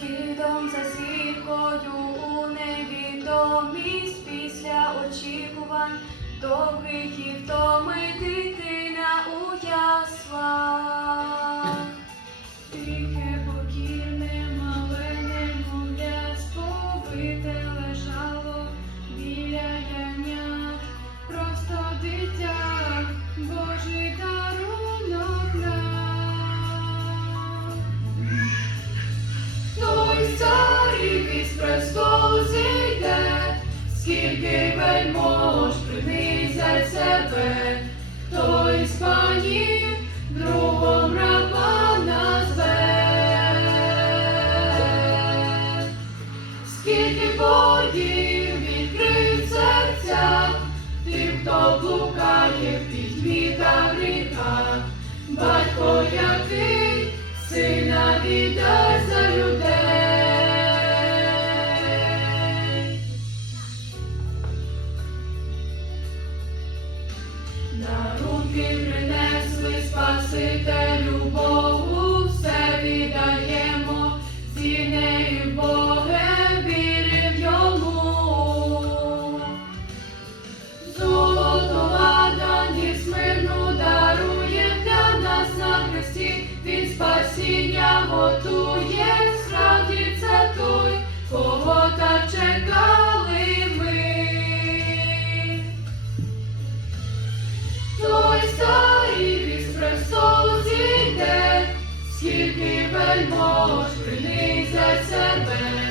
Слідом за зіркою у невідомість після очікувань довгих і втоми дитина у яслах. Тихе, покірне, мале немовля сповите вельмож принизять себе, той з панів другом раба назве. Скільки боїв відкрив серця, тим, хто блукає в пітьмі та гріхах, батько який сина віддасть Дарунки принесли Спасителю Богу, все віддаємо, цінею Боге вірив йому. Золото ладані смирну дарує для нас на хресті, він спасіння готує, скільки вельмож принизять себе,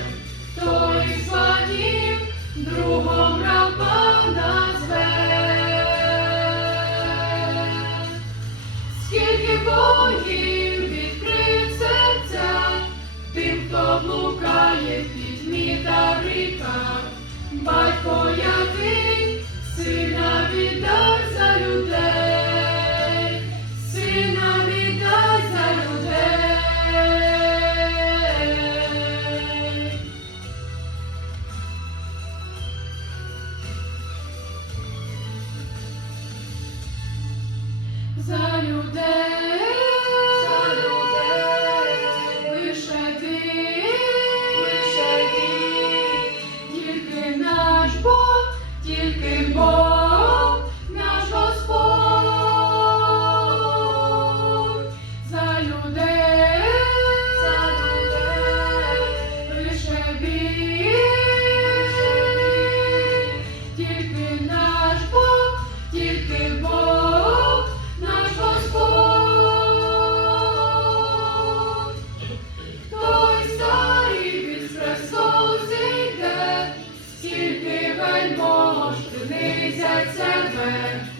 За людей, за людей, лише ти, лише ти, тільки наш Бог, тільки Бог, наш Господь, за людей, за людей, лише він, тільки наш Бог, тільки Бог, скільки вельмож принизять